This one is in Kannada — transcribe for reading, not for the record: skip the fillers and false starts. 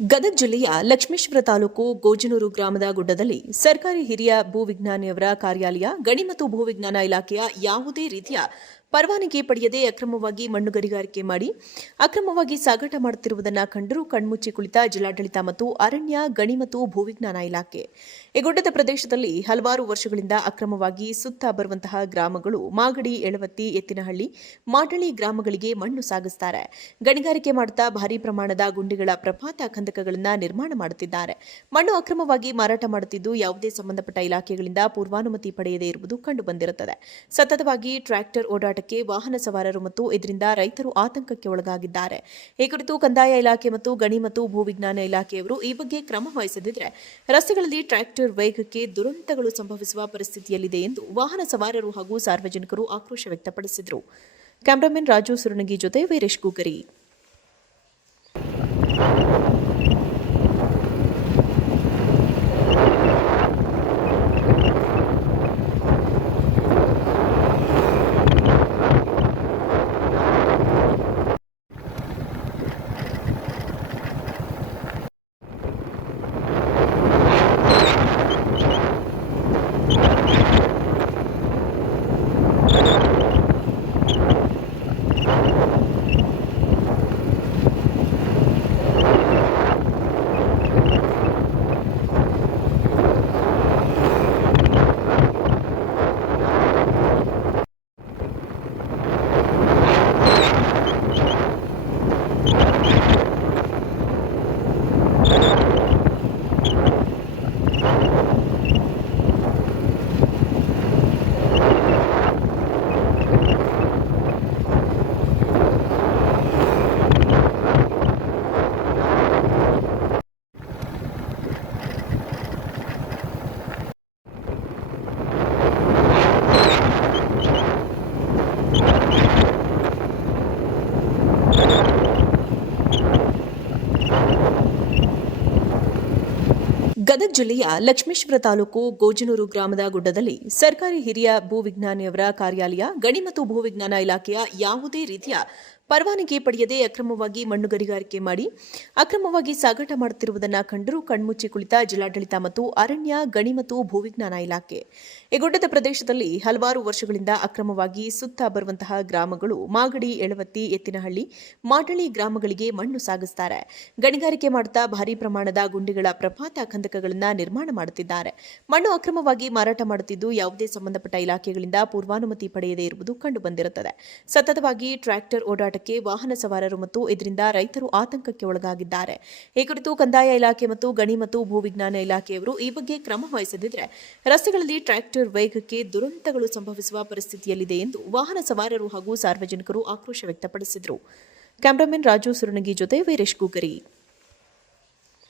ಗದಗ ಜಿಲ್ಲೆಯ ಲಕ್ಷ್ಮೇಶ್ವರ ತಾಲೂಕು ಗೋಜನೂರು ಗ್ರಾಮದ ಗುಡ್ಡದಲ್ಲಿ ಸರ್ಕಾರಿ ಹಿರಿಯ ಭೂವಿಜ್ಞಾನಿಯವರ ಕಾರ್ಯಾಲಯ ಗಣಿ ಮತ್ತು ಭೂವಿಜ್ಞಾನ ಇಲಾಖೆಯ ಯಾವುದೇ ರೀತಿಯ ಪರವಾನಗಿ ಪಡೆಯದೆ ಅಕ್ರಮವಾಗಿ ಮಣ್ಣು ಗಣಿಗಾರಿಕೆ ಮಾಡಿ ಅಕ್ರಮವಾಗಿ ಸಾಗಾಟ ಮಾಡುತ್ತಿರುವುದನ್ನು ಕಂಡರೂ ಕಣ್ಮುಚ್ಚಿ ಕುಳಿತ ಜಿಲ್ಲಾಡಳಿತ ಮತ್ತು ಅರಣ್ಯ ಗಣಿ ಮತ್ತು ಭೂವಿಜ್ಞಾನ ಇಲಾಖೆ. ಈ ಗುಡ್ಡದ ಪ್ರದೇಶದಲ್ಲಿ ಹಲವಾರು ವರ್ಷಗಳಿಂದ ಅಕ್ರಮವಾಗಿ ಸುತ್ತ ಬರುವಂತಹ ಗ್ರಾಮಗಳು ಮಾಗಡಿ, ಎಳವತ್ತಿ, ಎತ್ತಿನಹಳ್ಳಿ, ಮಾಡಳಿ ಗ್ರಾಮಗಳಿಗೆ ಮಣ್ಣು ಸಾಗಿಸುತ್ತಾರೆ. ಗಣಿಗಾರಿಕೆ ಮಾಡುತ್ತಾ ಭಾರೀ ಪ್ರಮಾಣದ ಗುಂಡಿಗಳ ಪ್ರಪಾತ ಕಂದಕಗಳನ್ನು ನಿರ್ಮಾಣ ಮಾಡುತ್ತಿದ್ದಾರೆ. ಮಣ್ಣು ಅಕ್ರಮವಾಗಿ ಮಾರಾಟ ಮಾಡುತ್ತಿದ್ದು ಯಾವುದೇ ಸಂಬಂಧಪಟ್ಟ ಇಲಾಖೆಗಳಿಂದ ಪೂರ್ವಾನುಮತಿ ಪಡೆಯದೇ ಇರುವುದು ಕಂಡುಬಂದಿರುತ್ತದೆ. ಸತತವಾಗಿ ಟ್ರ್ಯಾಕ್ಟರ್ ಓಡಾಟ ವಾಹನ ಸವಾರರು ಮತ್ತು ಇದರಿಂದ ರೈತರು ಆತಂಕಕ್ಕೆ ಒಳಗಾಗಿದ್ದಾರೆ. ಈ ಕುರಿತು ಕಂದಾಯ ಇಲಾಖೆ ಮತ್ತು ಗಣಿ ಮತ್ತು ಭೂವಿಜ್ಞಾನ ಇಲಾಖೆಯವರು ಈ ಬಗ್ಗೆ ಕ್ರಮ ವಹಿಸದಿದ್ದರೆ ರಸ್ತೆಗಳಲ್ಲಿ ಟ್ರ್ಯಾಕ್ಟರ್ ವೇಗಕ್ಕೆ ದುರಂತಗಳು ಸಂಭವಿಸುವ ಪರಿಸ್ಥಿತಿಯಲ್ಲಿದೆ ಎಂದು ವಾಹನ ಸವಾರರು ಹಾಗೂ ಸಾರ್ವಜನಿಕರು ಆಕ್ರೋಶ ವ್ಯಕ್ತಪಡಿಸಿದರು. ಕ್ಯಾಮರಾಮನ್ ರಾಜು ಸುರನಗಿ ಜೊತೆ ವೀರೇಶ್ ಕೂಗರಿ. ಗದಗ ಜಿಲ್ಲೆಯ ಲಕ್ಷ್ಮೇಶ್ವರ ತಾಲೂಕು ಗೋಜನೂರು ಗ್ರಾಮದ ಗುಡ್ಡದಲ್ಲಿ ಸರ್ಕಾರಿ ಹಿರಿಯ ಭೂವಿಜ್ಞಾನಿಯವರ ಕಾರ್ಯಾಲಯ ಗಣಿ ಮತ್ತು ಭೂವಿಜ್ಞಾನ ಇಲಾಖೆಯ ಯಾವುದೇ ರೀತಿಯ ಪರವಾನಗಿ ಪಡೆಯದೆ ಅಕ್ರಮವಾಗಿ ಮಣ್ಣು ಗಣಿಗಾರಿಕೆ ಮಾಡಿ ಅಕ್ರಮವಾಗಿ ಸಾಗಾಟ ಮಾಡುತ್ತಿರುವುದನ್ನು ಕಂಡರೂ ಕಣ್ಮುಚ್ಚಿ ಕುಳಿತ ಜಿಲ್ಲಾಡಳಿತ ಮತ್ತು ಅರಣ್ಯ ಗಣಿ ಮತ್ತು ಭೂವಿಜ್ಞಾನ ಇಲಾಖೆ. ಈ ಗುಡ್ಡದ ಪ್ರದೇಶದಲ್ಲಿ ಹಲವಾರು ವರ್ಷಗಳಿಂದ ಅಕ್ರಮವಾಗಿ ಸುತ್ತ ಬರುವಂತಹ ಗ್ರಾಮಗಳು ಮಾಗಡಿ, ಎಳವತ್ತಿ, ಎತ್ತಿನಹಳ್ಳಿ, ಮಾಡಳಿ ಗ್ರಾಮಗಳಿಗೆ ಮಣ್ಣು ಸಾಗಿಸುತ್ತಾರೆ. ಗಣಿಗಾರಿಕೆ ಮಾಡುತ್ತಾ ಭಾರೀ ಪ್ರಮಾಣದ ಗುಂಡಿಗಳ ಪ್ರಪಾತ ಕಂದಕಗಳನ್ನು ನಿರ್ಮಾಣ ಮಾಡುತ್ತಿದ್ದಾರೆ. ಮಣ್ಣು ಅಕ್ರಮವಾಗಿ ಮಾರಾಟ ಮಾಡುತ್ತಿದ್ದು ಯಾವುದೇ ಸಂಬಂಧಪಟ್ಟ ಇಲಾಖೆಗಳಿಂದ ಪೂರ್ವಾನುಮತಿ ಪಡೆಯದೇ ಇರುವುದು ಕಂಡುಬಂದಿರುತ್ತದೆ. ಸತತವಾಗಿ ಟ್ರ್ಯಾಕ್ಟರ್ ಓಡಾಟ ವಾಹನ ಸವಾರರು ಮತ್ತು ಇದರಿಂದ ರೈತರು ಆತಂಕಕ್ಕೆ ಒಳಗಾಗಿದ್ದಾರೆ. ಈ ಕುರಿತು ಕಂದಾಯ ಇಲಾಖೆ ಮತ್ತು ಗಣಿ ಮತ್ತು ಭೂವಿಜ್ಞಾನ ಇಲಾಖೆಯವರು ಈ ಬಗ್ಗೆ ಕ್ರಮ ವಹಿಸದಿದ್ದರೆ ರಸ್ತೆಗಳಲ್ಲಿ ಟ್ರ್ಯಾಕ್ಟರ್ ವೇಗಕ್ಕೆ ದುರಂತಗಳು ಸಂಭವಿಸುವ ಪರಿಸ್ಥಿತಿಯಲ್ಲಿದೆ ಎಂದು ವಾಹನ ಸವಾರರು ಹಾಗೂ ಸಾರ್ವಜನಿಕರು ಆಕ್ರೋಶ ವ್ಯಕ್ತಪಡಿಸಿದರು. ಕ್ಯಾಮರಾಮನ್ ರಾಜು ಸುರನಗಿ ಜೊತೆ ವೀರೇಶ್ ಕೂಗರಿ.